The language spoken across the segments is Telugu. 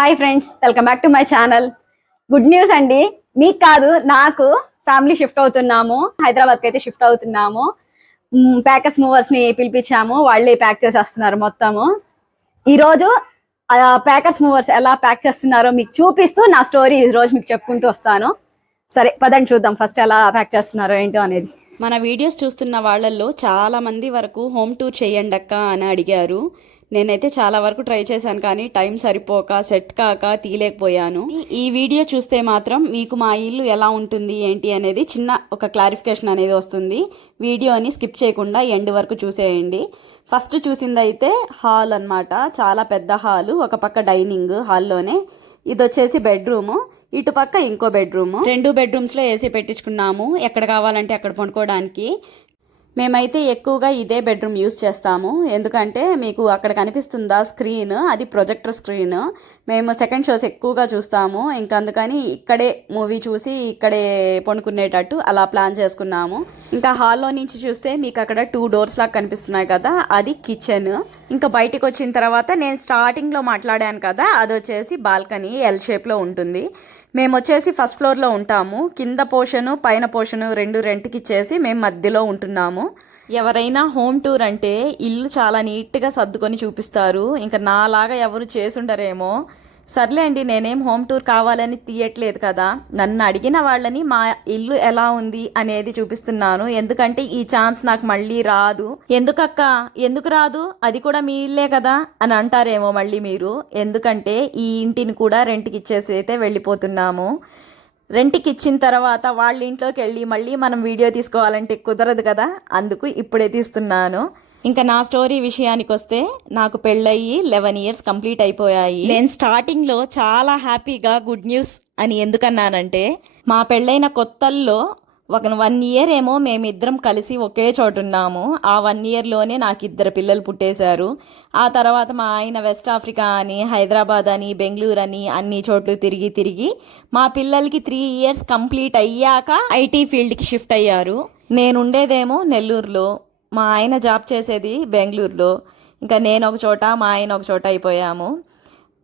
Hi friends, welcome back to my channel. Good news అండి, మీకు కాదు నాకు. ఫ్యామిలీ షిఫ్ట్ అవుతున్నాము, హైదరాబాద్కి అయితే షిఫ్ట్ అవుతున్నాము. ప్యాకర్స్ మూవర్స్ని పిలిపించాము, వాళ్ళే ప్యాక్ చేసేస్తున్నారు మొత్తము. ఈరోజు ప్యాకర్స్ మూవర్స్ ఎలా ప్యాక్ చేస్తున్నారో మీకు చూపిస్తూ నా స్టోరీ ఈరోజు మీకు చెప్పుకుంటూ వస్తాను. సరే పదండి చూద్దాం ఫస్ట్ ఎలా ప్యాక్ చేస్తున్నారో ఏంటో అనేది. మన వీడియోస్ చూస్తున్న వాళ్ళల్లో చాలామంది వరకు హోమ్ టూర్ చేయండి అక్క అని అడిగారు. నేనైతే చాలా వరకు ట్రై చేశాను, కానీ టైం సరిపోక సెట్ కాక తీయలేకపోయాను. ఈ వీడియో చూస్తే మాత్రం మీకు మా ఇల్లు ఎలా ఉంటుంది ఏంటి అనేది చిన్న ఒక క్లారిఫికేషన్ అనేది వస్తుంది. వీడియోని స్కిప్ చేయకుండా ఎండ్ వరకు చూసేయండి. ఫస్ట్ చూసిందైతే హాల్ అన్నమాట. చాలా పెద్ద హాలు, ఒక పక్క డైనింగ్ హాల్లోనే. ఇది వచ్చేసి బెడ్రూము, ఇటు పక్క ఇంకో బెడ్రూము. 2 బెడ్రూమ్స్లో ఏసీ పెట్టించుకున్నాము, ఎక్కడ కావాలంటే అక్కడ పడుకోవడానికి. మేమైతే ఎక్కువగా ఇదే బెడ్రూమ్ యూస్ చేస్తాము, ఎందుకంటే మీకు అక్కడ కనిపిస్తుందా స్క్రీన్, అది ప్రొజెక్టర్ స్క్రీన్. మేము సెకండ్ షోస్ ఎక్కువగా చూస్తాము, ఇంకా అందుకని ఇక్కడే మూవీ చూసి ఇక్కడే పడుకునేటట్టు అలా ప్లాన్ చేసుకున్నాము. ఇంకా హాల్లో నుంచి చూస్తే మీకు అక్కడ 2 డోర్స్ లాగా కనిపిస్తున్నాయి కదా, అది కిచెన్. ఇంకా బయటికి వచ్చిన తర్వాత నేను స్టార్టింగ్లో మాట్లాడాను కదా, అది వచ్చేసి బాల్కనీ ఎల్ షేప్లో ఉంటుంది. మేము వచ్చేసి ఫస్ట్ ఫ్లోర్లో ఉంటాము, కింద పోర్షను పైన పోర్షను 2 రెంట్కి ఇచ్చేసి మేము మధ్యలో ఉంటున్నాము. ఎవరైనా హోమ్ టూర్ అంటే ఇల్లు చాలా నీట్గా సర్దుకొని చూపిస్తారు, ఇంకా నాలాగా ఎవరు చేసుండరేమో. సర్లే అండి, నేనేం హోమ్ టూర్ కావాలని తీయట్లేదు కదా, నన్ను అడిగిన వాళ్ళని మా ఇల్లు ఎలా ఉంది అనేది చూపిస్తున్నాను. ఎందుకంటే ఈ ఛాన్స్ నాకు మళ్ళీ రాదు. ఎందుకక్క ఎందుకు రాదు, అది కూడా మీ ఇల్లే కదా అని అంటారేమో మళ్ళీ మీరు. ఎందుకంటే ఈ ఇంటిని కూడా రెంట్కి ఇచ్చేసి అయితే వెళ్ళిపోతున్నాము. రెంట్కి ఇచ్చిన తర్వాత వాళ్ళ ఇంట్లోకి వెళ్ళి మళ్ళీ మనం వీడియో తీసుకోవాలంటే కుదరదు కదా, అందుకు ఇప్పుడే తీస్తున్నాను. ఇంకా నా స్టోరీ విషయానికి వస్తే, నాకు పెళ్ళయి 11 ఇయర్స్ కంప్లీట్ అయిపోయాయి. నేను స్టార్టింగ్లో చాలా హ్యాపీగా గుడ్ న్యూస్ అని ఎందుకన్నానంటే, మా పెళ్ళైన కొత్తల్లో ఒక 1 ఇయర్ ఏమో మేమిద్దరం కలిసి ఒకే చోట ఉన్నాము. ఆ 1 ఇయర్లోనే నాకు 2 పిల్లలు పుట్టేశారు. ఆ తర్వాత మా ఆయన వెస్ట్ ఆఫ్రికా అని, హైదరాబాద్ అని, బెంగళూరు అని అన్ని చోట్ల తిరిగి మా పిల్లలకి 3 ఇయర్స్ కంప్లీట్ అయ్యాక ఐటీ ఫీల్డ్కి షిఫ్ట్ అయ్యారు. నేను ఉండేదేమో నెల్లూరులో, మా ఆయన జాబ్ చేసేది బెంగళూరులో. ఇంకా నేను ఒక చోట, మా ఆయన ఒక చోట అయిపోయాము.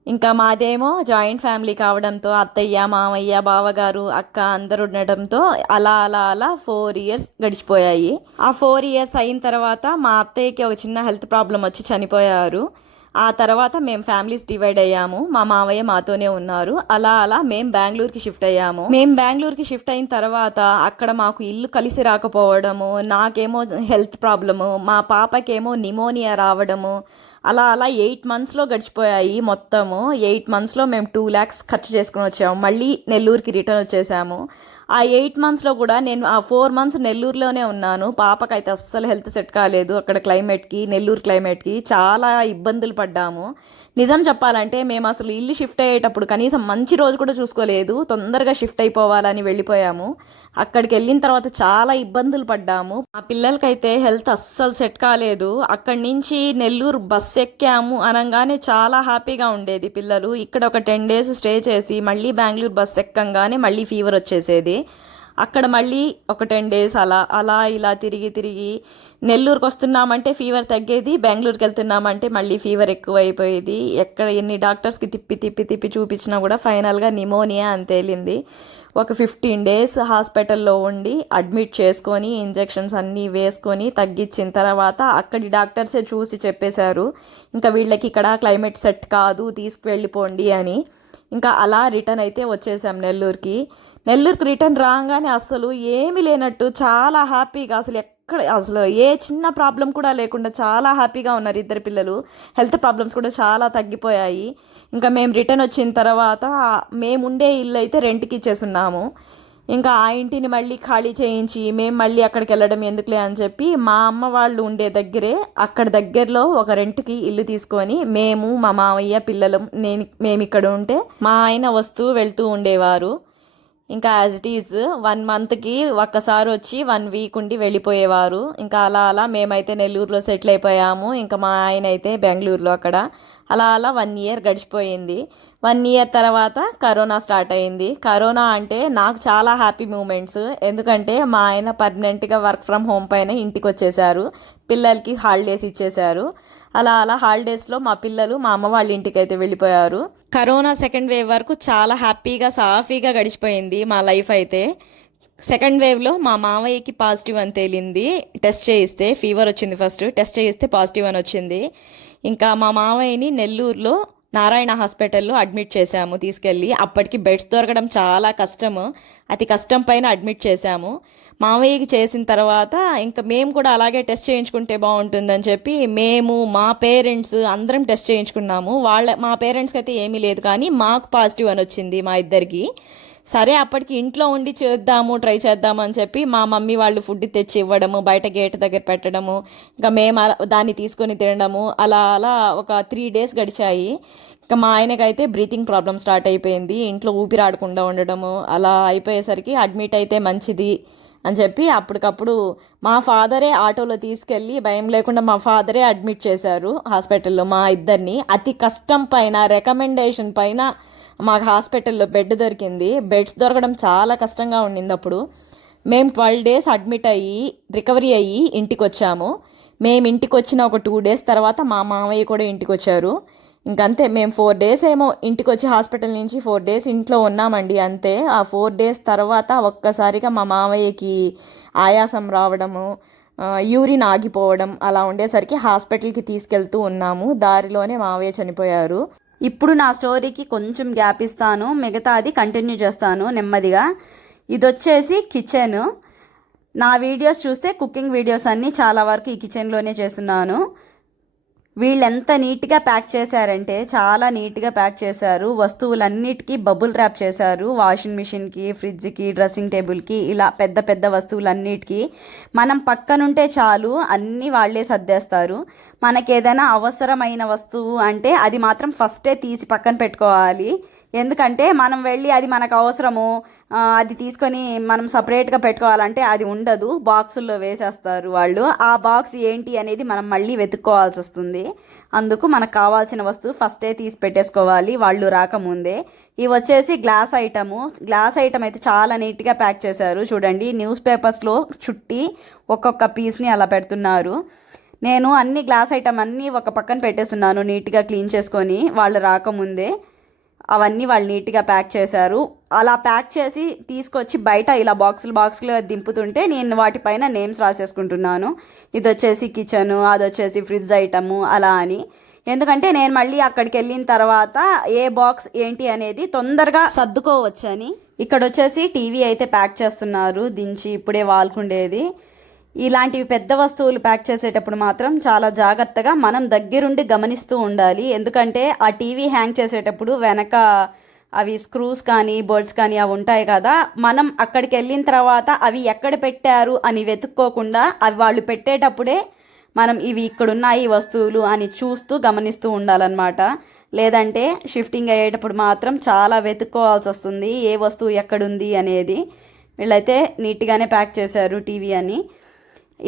ఇంకా మాదేమో జాయింట్ ఫ్యామిలీ కావడంతో అత్తయ్య, మామయ్య, బావగారు, అక్క అందరు ఉండటంతో అలా 4 ఇయర్స్ గడిచిపోయాయి. ఆ 4 ఇయర్స్ అయిన తర్వాత మా అత్తయ్యకి ఒక చిన్న హెల్త్ ప్రాబ్లం వచ్చి చనిపోయారు. ఆ తర్వాత మేము ఫ్యామిలీస్ డివైడ్ అయ్యాము, మా మావయ్య మాతోనే ఉన్నారు. అలా మేము బెంగళూరుకి షిఫ్ట్ అయ్యాము. మేము బెంగళూరుకి షిఫ్ట్ అయిన తర్వాత అక్కడ మాకు ఇల్లు కలిసి రాకపోవడము, నాకేమో హెల్త్ ప్రాబ్లము, మా పాపకేమో నిమోనియా రావడము, అలా 8 మంత్స్లో గడిచిపోయాయి. మొత్తము 8 మంత్స్లో మేము 2 lakhs ఖర్చు చేసుకుని వచ్చాము. మళ్ళీ నెల్లూరుకి రిటర్న్ వచ్చేసాము. ఆ 8 మంత్స్లో కూడా నేను ఆ 4 మంత్స్ నెల్లూరులోనే ఉన్నాను. పాపకైతే అస్సలు హెల్త్ సెట్ కాలేదు. అక్కడ క్లైమేట్కి, నెల్లూరు క్లైమేట్కి చాలా ఇబ్బందులు పడ్డాము. నిజం చెప్పాలంటే మేము అసలు ఇల్లు షిఫ్ట్ అయ్యేటప్పుడు కనీసం మంచి రోజు కూడా చూసుకోలేదు, తొందరగా షిఫ్ట్ అయిపోవాలని వెళ్ళిపోయాము. అక్కడికి వెళ్ళిన తర్వాత చాలా ఇబ్బందులు పడ్డాము. మా పిల్లలకైతే హెల్త్ అస్సలు సెట్ కాలేదు. అక్కడి నుంచి నెల్లూరు బస్ ఎక్కాము అనగానే చాలా హ్యాపీగా ఉండేది పిల్లలు. ఇక్కడ ఒక 10 days స్టే చేసి మళ్ళీ బెంగళూరు బస్ ఎక్కంగానే మళ్ళీ ఫీవర్ వచ్చేసేది. అక్కడ మళ్ళీ ఒక 10 days అలా ఇలా తిరిగి నెల్లూరుకి వస్తున్నామంటే ఫీవర్ తగ్గేది, బెంగళూరుకి వెళ్తున్నామంటే మళ్ళీ ఫీవర్ ఎక్కువ అయిపోయేది. ఎక్కడ ఎన్ని డాక్టర్స్కి తిప్పి చూపించినా కూడా ఫైనల్గా నిమోనియా అని తేలింది. ఒక 15 days హాస్పిటల్లో ఉండి అడ్మిట్ చేసుకొని ఇంజెక్షన్స్ అన్నీ వేసుకొని తగ్గించిన తర్వాత అక్కడి డాక్టర్సే చూసి చెప్పేశారు, ఇంకా వీళ్ళకి ఇక్కడ క్లైమేట్ సెట్ కాదు, తీసుకువెళ్ళిపోండి అని. ఇంకా అలా రిటర్న్ అయితే వచ్చేసాం నెల్లూరుకి రిటర్న్ రాగానే అసలు ఏమీ లేనట్టు చాలా హ్యాపీగా, అసలు ఏ చిన్న ప్రాబ్లం కూడా లేకుండా చాలా హ్యాపీగా ఉన్నారు 2 పిల్లలు. హెల్త్ ప్రాబ్లమ్స్ కూడా చాలా తగ్గిపోయాయి. ఇంకా మేము రిటర్న్ వచ్చిన తర్వాత మేము ఉండే ఇల్లు అయితే రెంట్కి ఇచ్చేస్తున్నాము. ఇంకా ఆ ఇంటిని మళ్ళీ ఖాళీ చేయించి మేము మళ్ళీ అక్కడికి వెళ్ళడం ఎందుకులే అని చెప్పి మా అమ్మ వాళ్ళు ఉండే దగ్గరే అక్కడ దగ్గరలో ఒక రెంట్కి ఇల్లు తీసుకొని మేము, మా మామయ్య, పిల్లలు, మేము ఇక్కడ ఉంటే మా ఆయన వస్తూ వెళ్తూ ఉండేవారు. ఇంకా యాజ్ ఇట్ ఈజ్ 1 monthకి ఒక్కసారి వచ్చి 1 week ఉండి వెళ్ళిపోయేవారు. ఇంకా అలా మేమైతే నెల్లూరులో సెటిల్ అయిపోయాము. ఇంకా మా ఆయన అయితే బెంగళూరులో అక్కడ. అలా 1 year గడిచిపోయింది. 1 year తర్వాత కరోనా స్టార్ట్ అయింది. కరోనా అంటే నాకు చాలా హ్యాపీ మూమెంట్స్, ఎందుకంటే మా ఆయన పర్మనెంట్గా వర్క్ ఫ్రమ్ హోమ్ పైన ఇంటికి వచ్చేసారు, పిల్లలకి హాలిడేస్ ఇచ్చేశారు. అలా అలా హాలిడేస్లో మా పిల్లలు మా అమ్మ వాళ్ళ ఇంటికి అయితే వెళ్ళిపోయారు. కరోనా సెకండ్ వేవ్ వరకు చాలా హ్యాపీగా సాఫీగా గడిచిపోయింది మా లైఫ్ అయితే. సెకండ్ వేవ్లో మా మావయ్యకి పాజిటివ్ అని తేలింది. టెస్ట్ చేయిస్తే ఫీవర్ వచ్చింది, ఫస్ట్ టెస్ట్ చేయిస్తే పాజిటివ్ అని వచ్చింది. ఇంకా మా మావయ్యని నెల్లూరులో నారాయణ హాస్పిటల్లో అడ్మిట్ చేశాము తీసుకెళ్ళి. అప్పటికి బెడ్స్ దొరకడం చాలా కష్టము, అతి కష్టం పైన అడ్మిట్ చేశాము. మావయ్యకి చేసిన తర్వాత ఇంకా మేము కూడా అలాగే టెస్ట్ చేయించుకుంటే బాగుంటుందని చెప్పి మేము మా పేరెంట్స్ అందరం టెస్ట్ చేయించుకున్నాము. మా పేరెంట్స్కి అయితే ఏమీ లేదు, కానీ మాకు పాజిటివ్ అని వచ్చింది మా ఇద్దరికి. సరే అప్పటికి ఇంట్లో ఉండి ట్రై చేద్దాము అని చెప్పి మా మమ్మీ వాళ్ళు ఫుడ్ తెచ్చి ఇవ్వడము, బయట గేట్ దగ్గర పెట్టడము, ఇంకా మేము దాన్ని తీసుకొని తినడము, అలా అలా ఒక 3 days గడిచాయి. ఇంకా మా ఆయనకైతే బ్రీతింగ్ ప్రాబ్లమ్ స్టార్ట్ అయిపోయింది, ఇంట్లో ఊపిరాడకుండా ఉండడము. అలా అయిపోయేసరికి అడ్మిట్ అయితే మంచిది అని చెప్పి అప్పటికప్పుడు మా ఫాదరే ఆటోలో తీసుకెళ్ళి భయం లేకుండా మా ఫాదరే అడ్మిట్ చేశారు హాస్పిటల్లో మా ఇద్దరిని. అతి కష్టం పైన రికమెండేషన్ పైన మాకు హాస్పిటల్లో బెడ్ దొరికింది. బెడ్స్ దొరకడం చాలా కష్టంగా ఉండింది అప్పుడు. మేము 12 days అడ్మిట్ అయ్యి రికవరీ అయ్యి ఇంటికి వచ్చాము. మేము ఇంటికి వచ్చిన ఒక 2 days తర్వాత మా మామయ్య కూడా ఇంటికి వచ్చారు. ఇంకంతే, మేము 4 days ఏమో ఇంటికి వచ్చి హాస్పిటల్ నుంచి 4 days ఇంట్లో ఉన్నామండి అంతే. ఆ 4 days తర్వాత ఒక్కసారిగా మా మామయ్యకి ఆయాసం రావడము, యూరిన్ ఆగిపోవడం అలా ఉండేసరికి హాస్పిటల్కి తీసుకెళ్తూ ఉన్నాము. దారిలోనే మావయ్య చనిపోయారు. ఇప్పుడు నా స్టోరీకి కొంచెం గ్యాప్ ఇస్తాను, మిగతాది కంటిన్యూ చేస్తాను నెమ్మదిగా. ఇది వచ్చేసి కిచెన్. నా వీడియోస్ చూస్తే కుకింగ్ వీడియోస్ అన్నీ చాలా వరకు ఈ కిచెన్లోనే చేస్తున్నాను. వీళ్ళు ఎంత నీట్గా ప్యాక్ చేశారంటే చాలా నీట్గా ప్యాక్ చేశారు. వస్తువులన్నిటికీ బబుల్ ర్యాప్ చేశారు. వాషింగ్ మిషన్కి, ఫ్రిడ్జ్కి, డ్రెస్సింగ్ టేబుల్కి, ఇలా పెద్ద పెద్ద వస్తువులన్నిటికీ మనం పక్కనుంటే చాలు అన్నీ వాళ్ళే సర్దేస్తారు. మనకి ఏదైనా అవసరమైన వస్తువు అంటే అది మాత్రం ఫస్టే తీసి పక్కన పెట్టుకోవాలి. ఎందుకంటే మనం వెళ్ళి అది మనకు అవసరము అది తీసుకొని మనం సపరేట్గా పెట్టుకోవాలంటే అది ఉండదు, బాక్సుల్లో వేసేస్తారు వాళ్ళు. ఆ బాక్స్ ఏంటి అనేది మనం మళ్ళీ వెతుక్కోవాల్సి వస్తుంది. అందుకు మనకు కావాల్సిన వస్తువు ఫస్టే తీసి పెట్టేసుకోవాలి వాళ్ళు రాకముందే. ఇవి వచ్చేసి గ్లాస్ ఐటము. గ్లాస్ ఐటమ్ అయితే చాలా నీట్గా ప్యాక్ చేశారు. చూడండి, న్యూస్ పేపర్స్లో చుట్టి ఒక్కొక్క పీస్ని అలా పెడుతున్నారు. నేను అన్ని గ్లాస్ ఐటమ్ అన్నీ ఒక పక్కన పెట్టేస్తున్నాను నీట్గా క్లీన్ చేసుకొని వాళ్ళు రాకముందే. అవన్నీ వాళ్ళు నీట్గా ప్యాక్ చేశారు. అలా ప్యాక్ చేసి తీసుకొచ్చి బయట ఇలా బాక్సులు దింపుతుంటే నేను వాటిపైన నేమ్స్ రాసేసుకుంటున్నాను. ఇది వచ్చేసి కిచెను, అది వచ్చేసి ఫ్రిడ్జ్ ఐటము అలా అని. ఎందుకంటే నేను మళ్ళీ అక్కడికి వెళ్ళిన తర్వాత ఏ బాక్స్ ఏంటి అనేది తొందరగా సర్దుకోవచ్చని. ఇక్కడ వచ్చేసి టీవీ అయితే ప్యాక్ చేస్తున్నారు దించి, ఇప్పుడే వాల్కుండేది. ఇలాంటివి పెద్ద వస్తువులు ప్యాక్ చేసేటప్పుడు మాత్రం చాలా జాగ్రత్తగా మనం దగ్గరుండి గమనిస్తూ ఉండాలి. ఎందుకంటే ఆ టీవీ హ్యాంగ్ చేసేటప్పుడు వెనక అవి స్క్రూస్ కానీ బోల్ట్స్ కానీ అవి ఉంటాయి కదా, మనం అక్కడికి వెళ్ళిన తర్వాత అవి ఎక్కడ పెట్టారు అని వెతుక్కోకుండా అవి వాళ్ళు పెట్టేటప్పుడే మనం ఇవి ఇక్కడున్నాయి వస్తువులు అని చూస్తూ గమనిస్తూ ఉండాలన్నమాట. లేదంటే షిఫ్టింగ్ అయ్యేటప్పుడు మాత్రం చాలా వెతుక్కోవాల్సి వస్తుంది ఏ వస్తువు ఎక్కడుంది అనేది. వీళ్ళైతే నీట్గానే ప్యాక్ చేశారు టీవీ అని.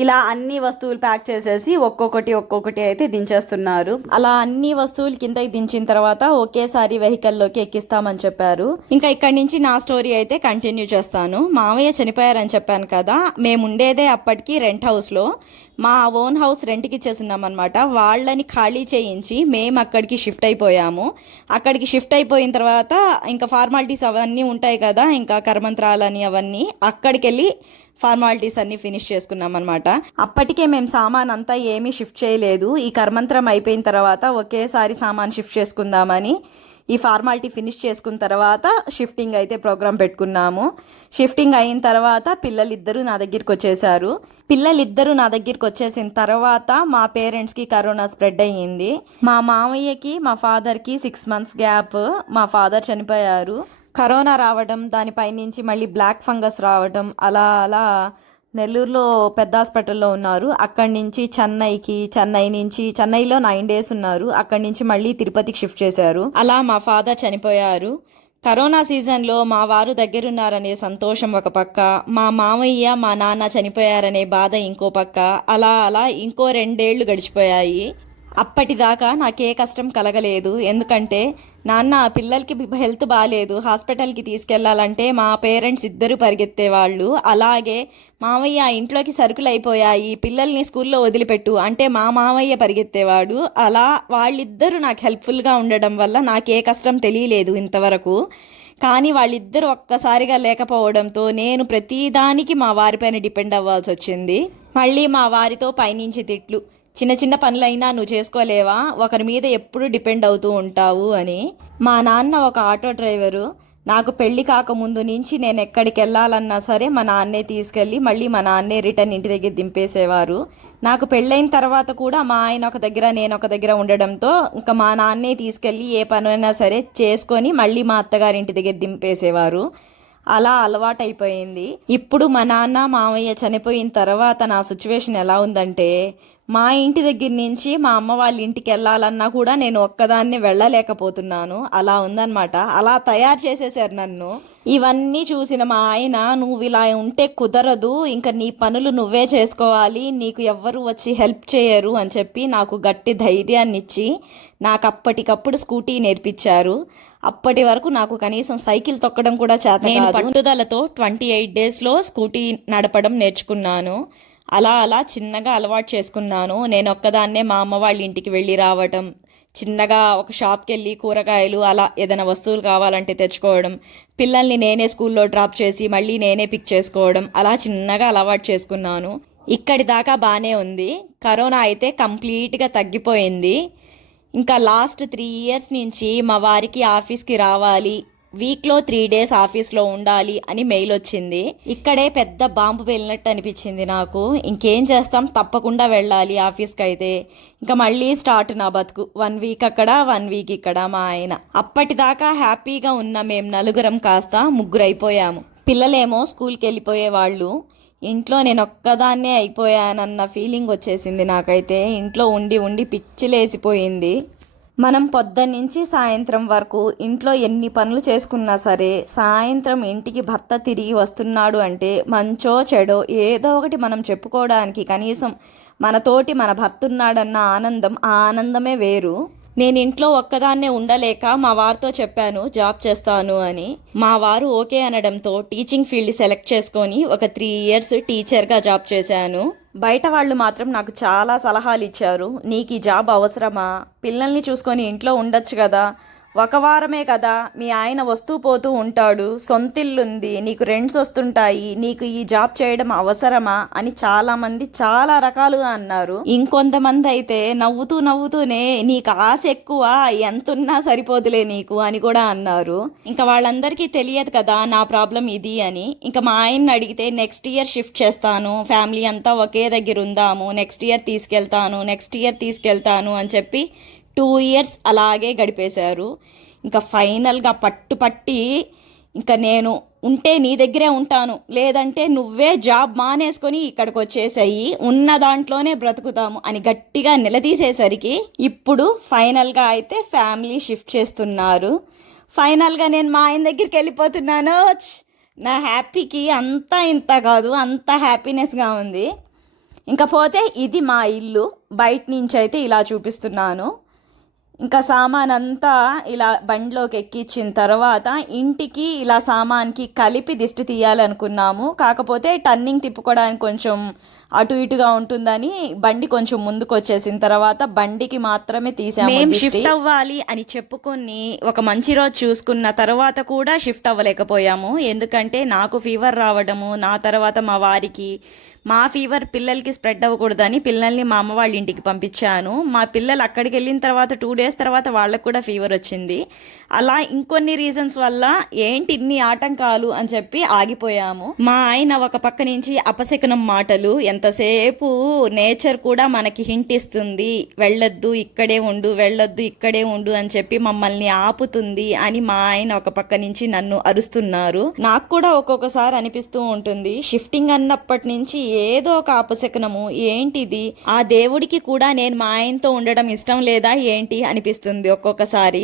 ఇలా అన్ని వస్తువులు ప్యాక్ చేసేసి ఒక్కొక్కటి అయితే దించేస్తున్నారు. అలా అన్ని వస్తువులు కిందకి దించిన తర్వాత ఒకేసారి వెహికల్లోకి ఎక్కిస్తామని చెప్పారు. ఇంకా ఇక్కడి నుంచి నా స్టోరీ అయితే కంటిన్యూ చేస్తాను. మావయ్య చనిపోయారని చెప్పాను కదా, మేము ఉండేదే అప్పటికి రెంట్ హౌస్లో. మా ఓన్ హౌస్ రెంట్కి ఇచ్చేస్తున్నాం అనమాట. వాళ్ళని ఖాళీ చేయించి మేము అక్కడికి షిఫ్ట్ అయిపోయాము. అక్కడికి షిఫ్ట్ అయిపోయిన తర్వాత ఇంకా ఫార్మాలిటీస్ అవన్నీ ఉంటాయి కదా, ఇంకా కర్మంత్రాలని అవన్నీ అక్కడికి వెళ్ళి ఫార్మాలిటీస్ అన్నీ ఫినిష్ చేసుకున్నాం అనమాట. అప్పటికే మేము సామాన్ అంతా ఏమీ షిఫ్ట్ చేయలేదు. ఈ కర్మంత్రం అయిపోయిన తర్వాత ఒకేసారి సామాన్ షిఫ్ట్ చేసుకుందామని ఈ ఫార్మాలిటీ ఫినిష్ చేసుకున్న తర్వాత షిఫ్టింగ్ అయితే ప్రోగ్రామ్ పెట్టుకున్నాము. షిఫ్టింగ్ అయిన తర్వాత పిల్లలిద్దరూ నా దగ్గరికి వచ్చేసారు. పిల్లలిద్దరూ నా దగ్గరికి వచ్చేసిన తర్వాత మా పేరెంట్స్కి కరోనా స్ప్రెడ్ అయ్యింది. మా మామయ్యకి మా ఫాదర్కి 6 months గ్యాప్. మా ఫాదర్ చనిపోయారు. కరోనా రావడం, దానిపై నుంచి మళ్ళీ బ్లాక్ ఫంగస్ రావడం, అలా అలా నెల్లూరులో పెద్ద హాస్పిటల్లో ఉన్నారు. అక్కడి నుంచి చెన్నైలో 9 days ఉన్నారు. అక్కడి నుంచి మళ్ళీ తిరుపతికి షిఫ్ట్ చేశారు. అలా మా ఫాదర్ చనిపోయారు. కరోనా సీజన్లో మా వారు దగ్గరున్నారనే సంతోషం ఒక పక్క, మా మామయ్య మా నాన్న చనిపోయారనే బాధ ఇంకో పక్క. అలా అలా ఇంకో 2 ఏళ్ళు గడిచిపోయాయి. అప్పటిదాకా నాకే కష్టం కలగలేదు. ఎందుకంటే నాన్న ఆ పిల్లలకి హెల్త్ బాగాలేదు, హాస్పిటల్కి తీసుకెళ్లాలంటే మా పేరెంట్స్ ఇద్దరు పరిగెత్తేవాళ్ళు. అలాగే మామయ్య ఇంట్లోకి సరుకులు అయిపోయాయి, పిల్లల్ని స్కూల్లో వదిలిపెట్టు అంటే మా మామయ్య పరిగెత్తేవాడు. అలా వాళ్ళిద్దరూ నాకు హెల్ప్ఫుల్గా ఉండడం వల్ల నాకే కష్టం తెలియలేదు ఇంతవరకు. కానీ వాళ్ళిద్దరూ ఒక్కసారిగా లేకపోవడంతో నేను ప్రతిదానికి మా వారిపైన డిపెండ్ అవ్వాల్సి వచ్చింది. మళ్ళీ మా వారితో పైనుంచి తిట్లు, చిన్న చిన్న పనులైనా నువ్వు చేసుకోలేవా, ఒకరి మీద ఎప్పుడు డిపెండ్ అవుతూ ఉంటావు అని. మా నాన్న ఒక ఆటో డ్రైవరు. నాకు పెళ్లి కాకముందు నుంచి నేను ఎక్కడికి వెళ్ళాలన్నా సరే మా నాన్నే తీసుకెళ్ళి మళ్ళీ మా నాన్నే రిటర్న్ ఇంటి దగ్గర దింపేసేవారు. నాకు పెళ్ళైన తర్వాత కూడా మా ఆయన ఒక దగ్గర నేను ఒక దగ్గర ఉండడంతో ఇంకా మా నాన్నే తీసుకెళ్ళి ఏ పనైనా సరే చేసుకొని మళ్ళీ మా అత్తగారింటి దగ్గర దింపేసేవారు. అలా అలవాటైపోయింది. ఇప్పుడు మా నాన్న మామయ్య చనిపోయిన తర్వాత నా సిచ్యువేషన్ ఎలా ఉందంటే, మా ఇంటి దగ్గర నుంచి మా అమ్మ వాళ్ళ ఇంటికి వెళ్ళాలన్నా కూడా నేను ఒక్కదాన్ని వెళ్ళలేకపోతున్నాను. అలా ఉందన్నమాట. అలా తయారు చేసేసారు నన్ను. ఇవన్నీ చూసిన మా ఆయన, నువ్వు ఇలా ఉంటే కుదరదు, ఇంకా నీ పనులు నువ్వే చేసుకోవాలి, నీకు ఎవ్వరు వచ్చి హెల్ప్ చేయరు అని చెప్పి నాకు గట్టి ధైర్యాన్ని ఇచ్చి నాకు అప్పటికప్పుడు స్కూటీ నేర్పించారు. అప్పటి వరకు నాకు కనీసం సైకిల్ తొక్కడం కూడా చేత కాదు. నేను పట్టుదలతో 28 డేస్లో స్కూటీ నడపడం నేర్చుకున్నాను. అలా అలా చిన్నగా అలవాటు చేసుకున్నాను. నేను ఒక్కదాన్నే మా అమ్మ వాళ్ళ ఇంటికి వెళ్ళి రావటం, చిన్నగా ఒక షాప్కి వెళ్ళి కూరగాయలు అలా ఏదైనా వస్తువులు కావాలంటే తెచ్చుకోవడం, పిల్లల్ని నేనే స్కూల్లో డ్రాప్ చేసి మళ్ళీ నేనే పిక్ చేసుకోవడం, అలా చిన్నగా అలవాటు చేసుకున్నాను. ఇక్కడి దాకా బాగానే ఉంది. కరోనా అయితే కంప్లీట్గా తగ్గిపోయింది. ఇంకా లాస్ట్ 3 ఇయర్స్ నుంచి మా వారికి ఆఫీస్కి రావాలి, వీక్లో 3 డేస్ ఆఫీస్లో ఉండాలి అని మెయిల్ వచ్చింది. ఇక్కడే పెద్ద బాంబు వెళ్ళినట్టు అనిపించింది నాకు. ఇంకేం చేస్తాం, తప్పకుండా వెళ్ళాలి ఆఫీస్కి అయితే. ఇంకా మళ్ళీ స్టార్ట్ నా బతుకు. 1 వీక్ అక్కడ 1 వీక్ ఇక్కడ. మా ఆయన అప్పటిదాకా హ్యాపీగా ఉన్న మేము నలుగురం కాస్త 3 అయిపోయాము. పిల్లలేమో స్కూల్కి వెళ్ళిపోయేవాళ్ళు. ఇంట్లో నేను ఒక్కదాన్నే అయిపోయానన్న ఫీలింగ్ వచ్చేసింది నాకైతే. ఇంట్లో ఉండి ఉండి పిచ్చిలేసిపోయింది. మనం పొద్దున్నుంచి సాయంత్రం వరకు ఇంట్లో ఎన్ని పనులు చేసుకున్నా సరే, సాయంత్రం ఇంటికి భర్త తిరిగి వస్తున్నాడు అంటే మంచో చెడో ఏదో ఒకటి మనం చెప్పుకోవడానికి కనీసం మనతోటి మన భర్త ఉన్నాడన్న ఆనందం, ఆ ఆనందమే వేరు. నేను ఇంట్లో ఒక్కదాన్నే ఉండలేక మా వారితో చెప్పాను జాబ్ చేస్తాను అని. మా వారు ఓకే అనడంతో టీచింగ్ ఫీల్డ్ సెలెక్ట్ చేసుకొని ఒక 3 ఇయర్స్ టీచర్గా జాబ్ చేశాను. బయట వాళ్ళు మాత్రం నాకు చాలా సలహాలు ఇచ్చారు. నీకు ఈ జాబ్ అవసరమా, పిల్లల్ని చూసుకొని ఇంట్లో ఉండొచ్చు కదా, 1 వారమే కదా, మీ ఆయన వస్తూ పోతూ ఉంటాడు, సొంతిల్లుంది, నీకు రెంట్స్ వస్తుంటాయి, నీకు ఈ జాబ్ చేయడం అవసరమా అని చాలామంది చాలా రకాలుగా అన్నారు. ఇంకొంతమంది అయితే నవ్వుతూనే నీకు ఆశ ఎక్కువ, ఎంతున్నా సరిపోదులే నీకు అని కూడా అన్నారు. ఇంకా వాళ్ళందరికీ తెలియదు కదా నా ప్రాబ్లం ఇది అని. ఇంకా మా ఆయన్ని అడిగితే నెక్స్ట్ ఇయర్ షిఫ్ట్ చేస్తాను, ఫ్యామిలీ అంతా ఒకే దగ్గర ఉందాము, నెక్స్ట్ ఇయర్ తీసుకెళ్తాను అని చెప్పి 2 ఇయర్స్ అలాగే గడిపేశారు. ఇంకా ఫైనల్గా పట్టుపట్టి ఇంకా నేను ఉంటే నీ దగ్గరే ఉంటాను, లేదంటే నువ్వే జాబ్ మానేసుకొని ఇక్కడికి వచ్చేసాయి, ఉన్న దాంట్లోనే బ్రతుకుతాము అని గట్టిగా నిలదీసేసరికి ఇప్పుడు ఫైనల్గా అయితే ఫ్యామిలీ షిఫ్ట్ చేస్తున్నారు. ఫైనల్గా నేను మా ఆయన దగ్గరికి వెళ్ళిపోతున్నాను. నా హ్యాపీకి అంతా ఇంత కాదు, అంత హ్యాపీనెస్గా ఉంది. ఇంకా పోతే ఇది మా ఇల్లు. బయట నుంచి అయితే ఇలా చూపిస్తున్నాను. ఇంకా సామాన్ అంతా ఇలా బండిలోకి ఎక్కించిన తర్వాత ఇంటికి ఇలా సామాన్కి కలిపి దిష్టి తీయాలనుకున్నాము. కాకపోతే టర్నింగ్ తిప్పుకోవడానికి కొంచెం అటు ఇటుగా ఉంటుందని బండి కొంచెం ముందుకు వచ్చేసిన తర్వాత బండికి మాత్రమే తీసాము. మేము షిఫ్ట్ అవ్వాలి అని చెప్పుకొని ఒక మంచి రోజు చూసుకున్న తర్వాత కూడా షిఫ్ట్ అవ్వలేకపోయాము. ఎందుకంటే నాకు ఫీవర్ రావడము, నా తర్వాత మా వారికి మా ఫీవర్ పిల్లలకి స్ప్రెడ్ అవ్వకూడదని పిల్లల్ని మా అమ్మ వాళ్ళ ఇంటికి పంపించాను. మా పిల్లలు అక్కడికి వెళ్ళిన తర్వాత 2 డేస్ తర్వాత వాళ్ళకు కూడా ఫీవర్ వచ్చింది. అలా ఇంకొన్ని రీజన్స్ వల్ల ఏంటి ఇన్ని ఆటంకాలు అని చెప్పి ఆగిపోయాము. మా ఆయన ఒక పక్క నుంచి అపశకనం మాటలు, ఎంతసేపు నేచర్ కూడా మనకి హింట్ ఇస్తుంది, వెళ్ళొద్దు ఇక్కడే ఉండు, వెళ్ళొద్దు ఇక్కడే ఉండు అని చెప్పి మమ్మల్ని ఆపుతుంది అని మా ఆయన ఒక పక్క నుంచి నన్ను అరుస్తున్నారు. నాకు కూడా ఒక్కొక్కసారి అనిపిస్తూ ఉంటుంది, షిఫ్టింగ్ అన్నప్పటి నుంచి ఏదో ఒక అపశకనము, ఏంటిది, ఆ దేవుడికి కూడా నేను మా ఆయనతో ఉండడం ఇష్టం లేదా ఏంటి అనిపిస్తుంది ఒక్కొక్కసారి.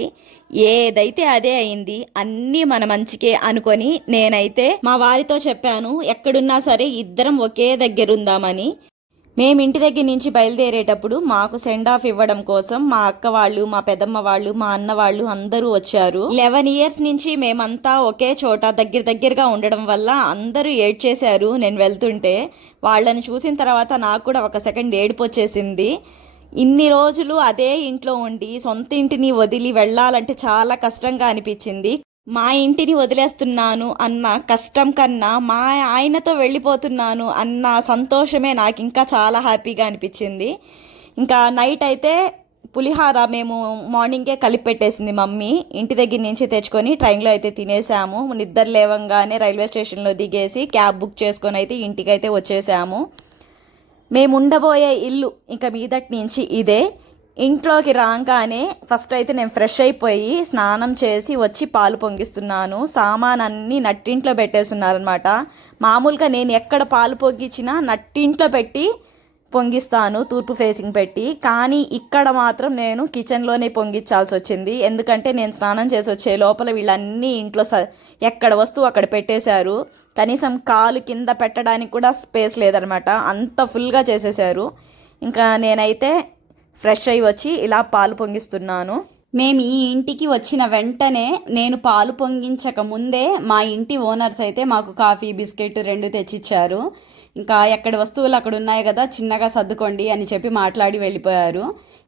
ఏదైతే అదే అయింది, అన్నీ మన మంచికే అనుకొని నేనైతే మా వారితో చెప్పాను, ఎక్కడున్నా సరే ఇద్దరం ఒకే దగ్గర ఉందామని. మేము ఇంటి దగ్గర నుంచి బయలుదేరేటప్పుడు మాకు సెండ్ ఆఫ్ ఇవ్వడం కోసం మా అక్క వాళ్ళు, మా పెదమ్మ వాళ్ళు, మా అన్న వాళ్ళు అందరూ వచ్చారు. 11 years నుంచి మేమంతా ఒకే చోట దగ్గరగా ఉండడం వల్ల అందరూ ఏడ్చేశారు నేను వెళ్తుంటే. వాళ్ళని చూసిన తర్వాత నాకు కూడా ఒక సెకండ్ ఏడుపు వచ్చేసింది. ఇన్ని రోజులు అదే ఇంట్లో ఉండి సొంత ఇంటిని వదిలి వెళ్ళాలంటే చాలా కష్టంగా అనిపించింది. మా ఇంటిని వదిలేస్తున్నాను అన్న కష్టం కన్నా మా ఆయనతో వెళ్ళిపోతున్నాను అన్న సంతోషమే నాకు ఇంకా చాలా హ్యాపీగా అనిపించింది. ఇంకా నైట్ అయితే పులిహార మేము మార్నింగే కలిపి పెట్టేసింది మమ్మీ. ఇంటి దగ్గర నుంచి తెచ్చుకొని ట్రైన్లో అయితే తినేసాము. నిద్ర లేవంగానే రైల్వే స్టేషన్లో దిగేసి క్యాబ్ బుక్ చేసుకొని అయితే ఇంటికైతే వచ్చేసాము. మేము ఉండబోయే ఇల్లు ఇంకా మీదటి నుంచి ఇదే. ఇంట్లోకి రాగానే ఫస్ట్ అయితే నేను ఫ్రెష్ అయిపోయి స్నానం చేసి వచ్చి పాలు పొంగిస్తున్నాను. సామాన్ అన్నీ నట్టింట్లో పెట్టేస్తున్నారనమాట. మామూలుగా నేను ఎక్కడ పాలు పొంగించినా నట్టింట్లో పెట్టి పొంగిస్తాను, తూర్పు ఫేసింగ్ పెట్టి. కానీ ఇక్కడ మాత్రం నేను కిచెన్లోనే పొంగించాల్సి వచ్చింది. ఎందుకంటే నేను స్నానం చేసి వచ్చే లోపల వీళ్ళన్నీ ఇంట్లో ఎక్కడ వస్తువు అక్కడ పెట్టేశారు. కనీసం కాలు కింద పెట్టడానికి కూడా స్పేస్ లేదనమాట, అంత ఫుల్గా చేసేసారు. ఇంకా నేనైతే ఫ్రెష్ అయ్యి వచ్చి ఇలా పాలు పొంగిస్తున్నాను. మేము ఈ ఇంటికి వచ్చిన వెంటనే నేను పాలు పొంగించక ముందే మా ఇంటి ఓనర్స్ అయితే మాకు కాఫీ, బిస్కెట్ 2 తెచ్చిచ్చారు. ఇంకా ఎక్కడ వస్తువులు అక్కడ ఉన్నాయి కదా, చిన్నగా సర్దుకోండి అని చెప్పి మాట్లాడి వెళ్ళిపోయారు.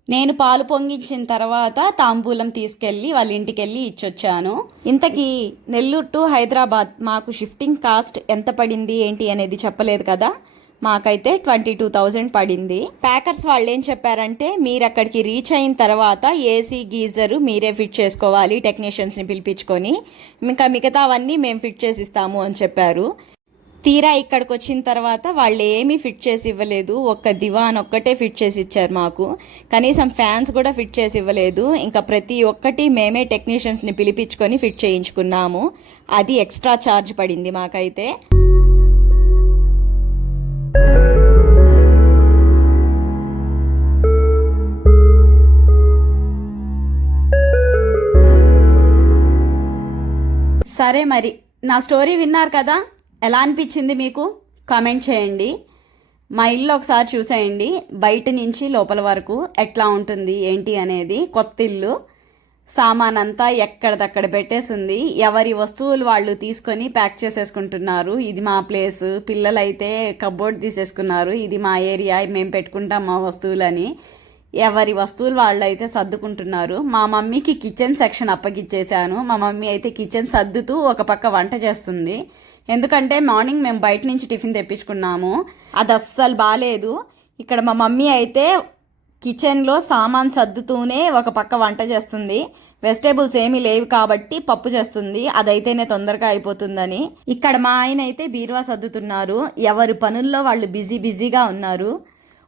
నేను పాలు పొంగించిన తర్వాత తాంబూలం తీసుకెళ్ళి వాళ్ళ ఇంటికి వెళ్ళి ఇచ్చొచ్చాను. ఇంతకీ నెల్లూరు టు హైదరాబాద్ మాకు షిఫ్టింగ్ కాస్ట్ ఎంత పడింది ఏంటి అనేది చెప్పలేదు కదా. మాకైతే 22,000 పడింది. ప్యాకర్స్ వాళ్ళు ఏం చెప్పారంటే మీరు అక్కడికి రీచ్ అయిన తర్వాత ఏసీ, గీజరు మీరే ఫిట్ చేసుకోవాలి టెక్నీషియన్స్ని పిలిపించుకొని, ఇంకా మిగతావన్నీ మేము ఫిట్ చేసి ఇస్తాము అని చెప్పారు. తీరా ఇక్కడికి వచ్చిన తర్వాత వాళ్ళు ఏమీ ఫిట్ చేసి ఇవ్వలేదు. ఒక్క దివాన్ ఒక్కటే ఫిట్ చేసి ఇచ్చారు మాకు. కనీసం ఫ్యాన్స్ కూడా ఫిట్ చేసి ఇవ్వలేదు. ఇంకా ప్రతి ఒక్కటి మేమే టెక్నీషియన్స్ని పిలిపించుకొని ఫిట్ చేయించుకున్నాము. అది ఎక్స్ట్రా ఛార్జ్ పడింది మాకైతే. సరే మరి నా స్టోరీ విన్నారు కదా, ఎలా అనిపించింది మీకు కామెంట్ చేయండి. మా ఇల్లు ఒకసారి చూసేయండి, బయట నుంచి లోపల వరకు ఎట్లా ఉంటుంది ఏంటి అనేది. కొత్త ఇల్లు, సామాన్ అంతా ఎక్కడదక్కడ పెట్టేసింది. ఎవరి వస్తువులు వాళ్ళు తీసుకొని ప్యాక్ చేసేసుకుంటున్నారు. ఇది మా ప్లేస్. పిల్లలైతే కబోర్డ్ తీసేసుకున్నారు, ఇది మా ఏరియా, మేము పెట్టుకుంటాం మా వస్తువులని. ఎవరి వస్తువులు వాళ్ళు అయితే సర్దుకుంటున్నారు. మా మమ్మీకి కిచెన్ సెక్షన్ అప్పగిచ్చేసాను. మా మమ్మీ అయితే కిచెన్ సర్దుతూ ఒక పక్క వంట చేస్తుంది. ఎందుకంటే మార్నింగ్ మేము బయట నుంచి టిఫిన్ తెప్పించుకున్నాము, అది అస్సలు బాగాలేదు. ఇక్కడ మా మమ్మీ అయితే కిచెన్లో సామాన్ సర్దుతూనే ఒక పక్క వంట చేస్తుంది. వెజిటేబుల్స్ ఏమీ లేవు కాబట్టి పప్పు చేస్తుంది, అదైతేనే తొందరగా అయిపోతుందని. ఇక్కడ మా ఆయన అయితే బీరువా సర్దుతున్నారు. ఎవరి పనుల్లో వాళ్ళు బిజీగా ఉన్నారు.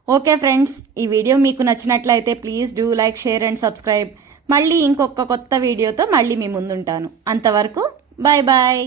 ఓకే ఫ్రెండ్స్, ఈ వీడియో మీకు నచ్చినట్లయితే please do like, share and subscribe. మళ్ళీ ఇంకొక కొత్త వీడియోతో మళ్ళీ మీ ముందుంటాను. అంతవరకు బాయ్ బాయ్.